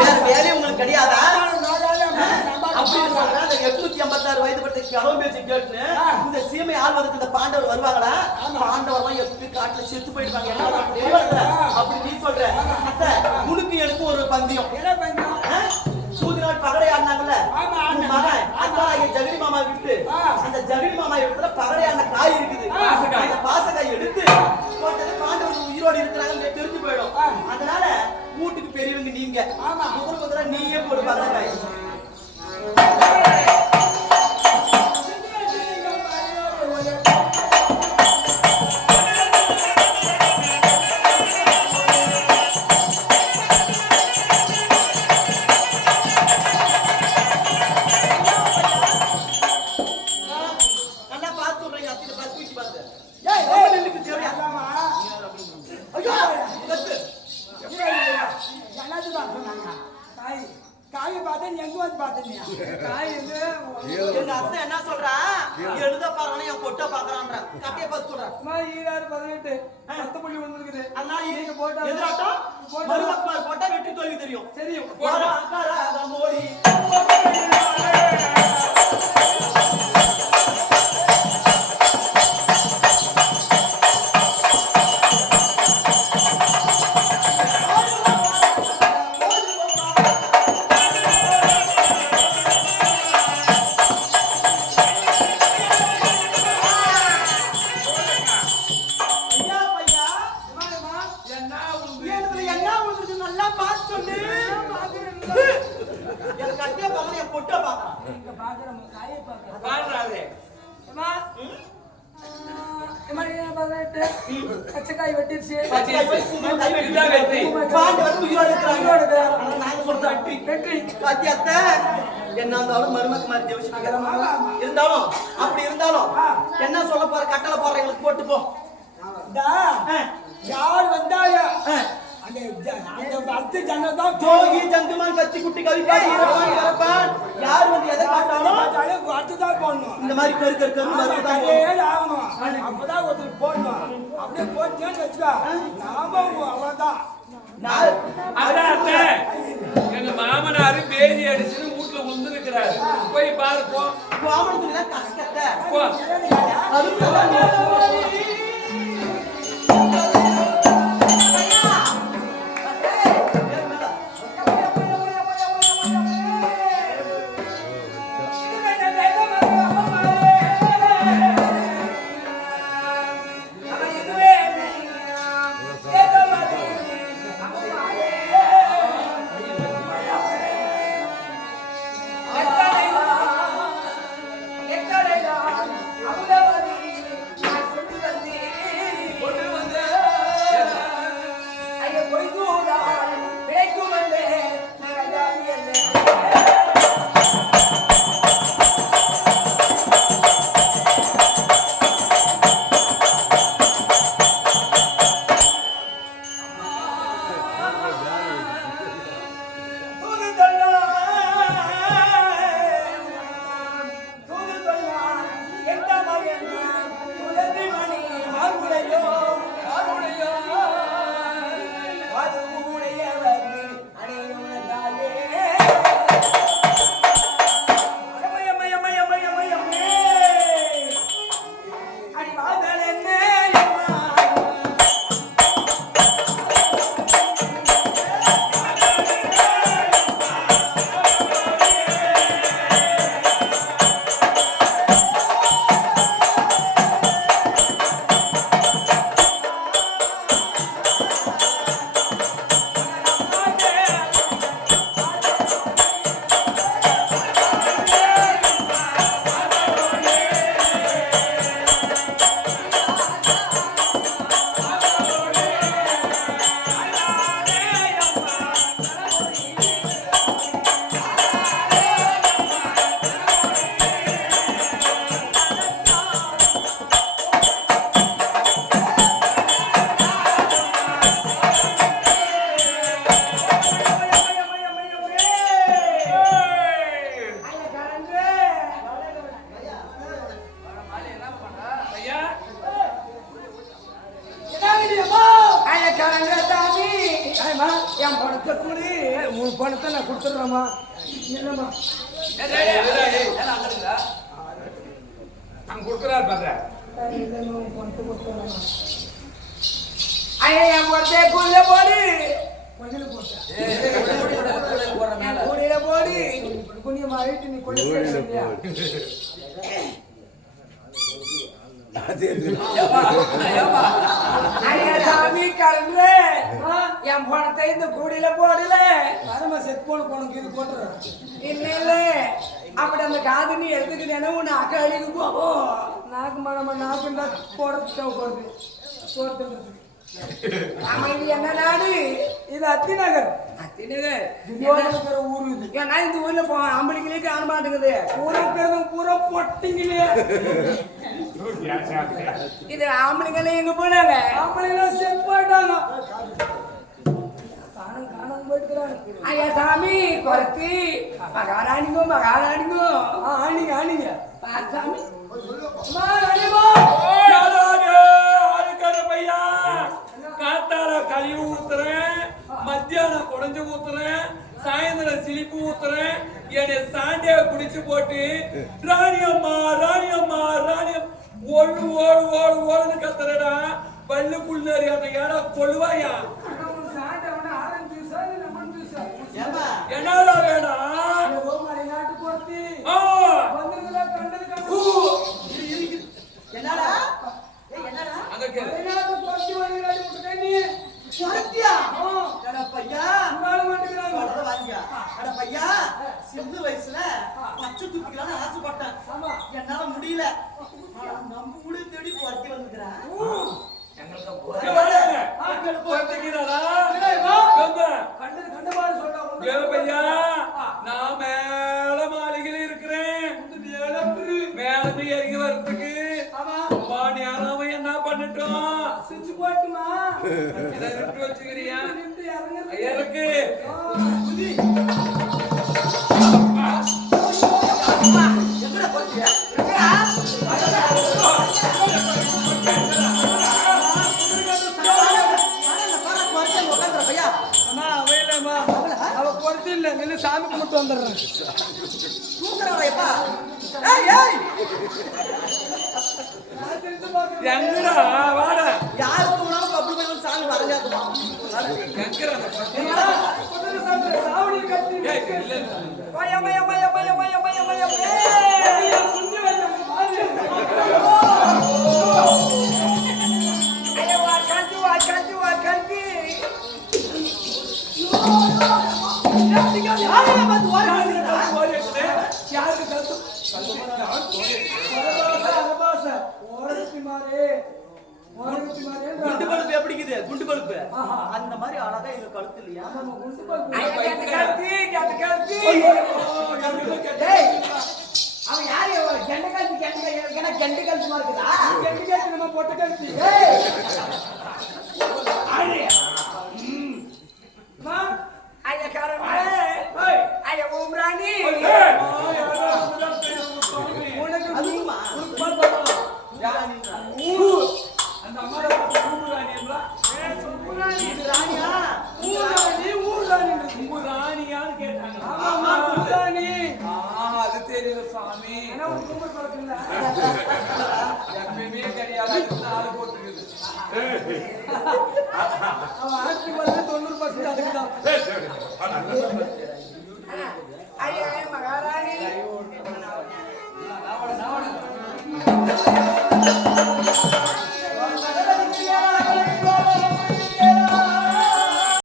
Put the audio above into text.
வேற வேலையும் உங்களுக்கு கிடையாதா? அப்படி சொல்றேன். அந்த 886 வயது பட்ட கிழமை பேச்சு கேட்டுன்னு இந்த சீமை ஆள்வதற்கு இந்த பாண்டவர் வருவாங்களா? பாண்டவர்லாம் எப்படி காட்டுல செத்து போயிடுவாங்க. அப்படி நீ சொல்ற அத்த உனக்கு எனக்கு ஒரு பந்தயம். சூதிநாள் பகடை ஆடினாங்கல்ல மகன் அத்தாராகிய ஜெகடி மாமா விட்டு அந்த ஜெகடி மாமா இடத்துல பகடை ஆடின காய் இருக்குது. அந்த பாசக்காய் எடுத்து போட்டது பாண்டவர்கள் உயிரோடு இருக்கிறாங்க தெரிஞ்சு போயிடும். அதனால வீட்டுக்கு பெரியவங்க நீங்க முதல்ல நீயே போடு பகடைக்காய். என்ன சொல்றா எழுத பாருங்க என் கொட்ட பாக்குறான்ற கட்டைய பார்த்து சொல்றேன். 18 10 வந்துருக்குது. அதனால நீங்க போட்டா எதிராட்டம் மறுபக்கம் போட்டா வெற்றி தோல்வி தெரியும். தெரியும். மோடி பச்சைக்காய் வெட்டிருச்சு. என்ன இருந்தாலும் மருமக்கு மாதிரி இருந்தாலும் அப்படி இருந்தாலும் என்ன சொல்ல போற கட்டளை போற எங்களுக்கு போட்டு போ. யார் வந்தாய அடுத்த ஜனதான் ஜோகி ஜந்துமான் கத்தி குட்டி கவிப்பாடி யார் வந்து எதை காட்டாலும் அடுத்துதான் போடணும். இந்த மாதிரி கரு கரு கரு ஆகணும். அப்பதான் ஒருத்தர் போடணும். அப்படியே போட்டேன்னு வச்சுக்கா நாம அவ்வளவுதான். எங்க மாமனாரு பேதி அடிச்சு வீட்டுல உந்துருக்கிறாரு. போய் பாருப்போம். கஷ்டத்தை எத்தனை உன் பணத்தை நான் கொடுத்துட்றேம்மா. என்னம்மா அங்க கொடுக்குறாரு பாரு. இல்லைம்மா, உன் பணத்தை கொடுத்துட்றேம்மா. ஐயா என் பொறுத்தே குள்ள போடு கொஞ்சம் போட்டேன் குடியில போடு குனியம்மா வீட்டு நீ கொண்டு இல்லையா ஐயா சாமி கலந்து என் பணத்தை இந்த கூடையில போடல வரமா செட் போனுக்கு இது போட்டுறேன் இல்ல அப்படி அந்த காது நீ எடுத்துக்கிட்டேன்னா உன்னை அக்காளிக்கு போகும் நாக்கு மரமா நாக்குண்டா போடுறது போடுறது அமைதி என்ன நாடு இது அத்திநகர் ஊரு இது ஏன்னா இந்த ஊர்ல ஆம்பளைங்களே காண மாட்டேங்குது பூரா பேரும் பூரா பொட்டிங்களே இது ஆம்பளைங்களே எங்க போனாங்க ஆம்பளைங்கள செட் போயிட்டாங்க காணாம போயிட்டுறாங்க ஐயா சாமி குறைச்சி மகாராணிங்கோ ஆணிங்க சாமி காத்தால கழிவு ஊத்துறேன், மத்தியானம் குடஞ்சு ஊத்துறேன், சாயந்தரம் சிலிப்பு ஊத்துறேன். என்னை சாண்டியா குடிச்சு போட்டு ராணியம்மா ஓடுன்னு கத்துறடா. பல்லுக்குள்ளாரி அந்த ஏடா கொள்வாயா? என்னடா வேடா? சின்ன வயசுல பச்சை தூக்கிக்கலாம்னு ஆசைப்பட்டேன். என்னால முடியல. நம்ம முடிய தேடி குறைச்சி வந்துக்கிறேன். நான் மேல மாளிகையில இருக்கிறேன். மேல இறங்கி வர்றதுக்கு நேரம் என்ன பண்ணட்டும்? செஞ்சு போட்டுமா வச்சுக்கிறியா? இறக்கு சாமி கும்பிட்டு வந்துடுறேன் எங்கடா வாடா யாருக்கு வேணாலும் அப்படி போய் சாமி வரைஞ்சாக்குமா சாவடி கட்டி குண்டு பல்பு எப்படி இருக்குது? குண்டு பல்பு அந்த மாதிரி அழகா எங்க கழுத்து இல்லையா? அவன் யாரு? கெண்ட கழுத்து இருக்குதா? கெண்ட கழுத்து நம்ம பொட்ட கழுத்து எப்பயுமே கிடையாது. போட்டுருக்குது அவன் ஆட்சி வந்து 90% அதுக்குதான்